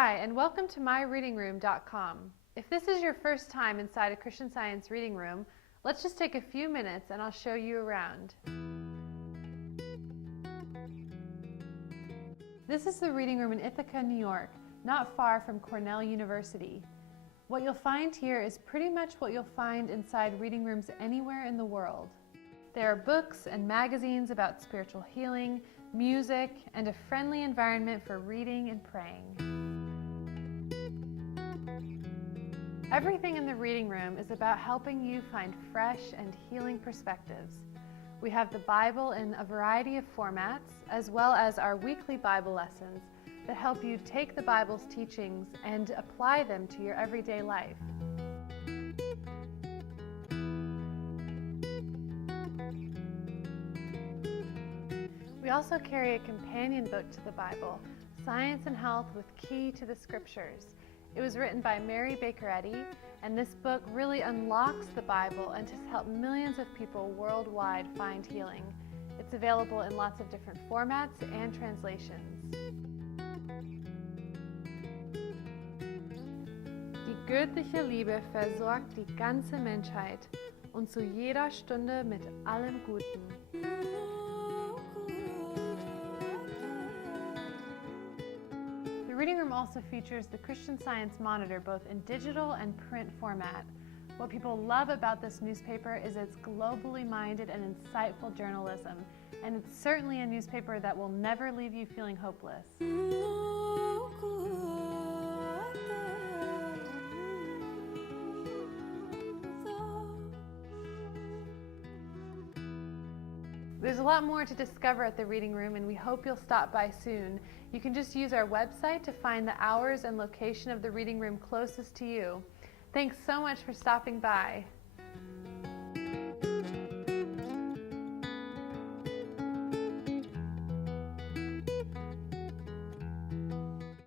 Hi, and welcome to myreadingroom.com. If this is your first time inside a Christian Science reading room, let's just take a few minutes and I'll show you around. This is the reading room in Ithaca, New York, not far from Cornell University. What you'll find here is pretty much what you'll find inside reading rooms anywhere in the world. There are books and magazines about spiritual healing, music, and a friendly environment for reading and praying. Everything in the reading room is about helping you find fresh and healing perspectives. We have the Bible in a variety of formats, as well as our weekly Bible lessons that help you take the Bible's teachings and apply them to your everyday life. We also carry a companion book to the Bible, Science and Health with Key to the Scriptures. It was written by Mary Baker Eddy, and this book really unlocks the Bible and has helped millions of people worldwide find healing. It's available in lots of different formats and translations. Die göttliche Liebe versorgt die ganze Menschheit und zu jeder Stunde mit allem Guten. The reading room also features the Christian Science Monitor both in digital and print format. What people love about this newspaper is its globally minded and insightful journalism, and it's certainly a newspaper that will never leave you feeling hopeless. There's a lot more to discover at the reading room, and we hope you'll stop by soon. You can just use our website to find the hours and location of the reading room closest to you. Thanks so much for stopping by.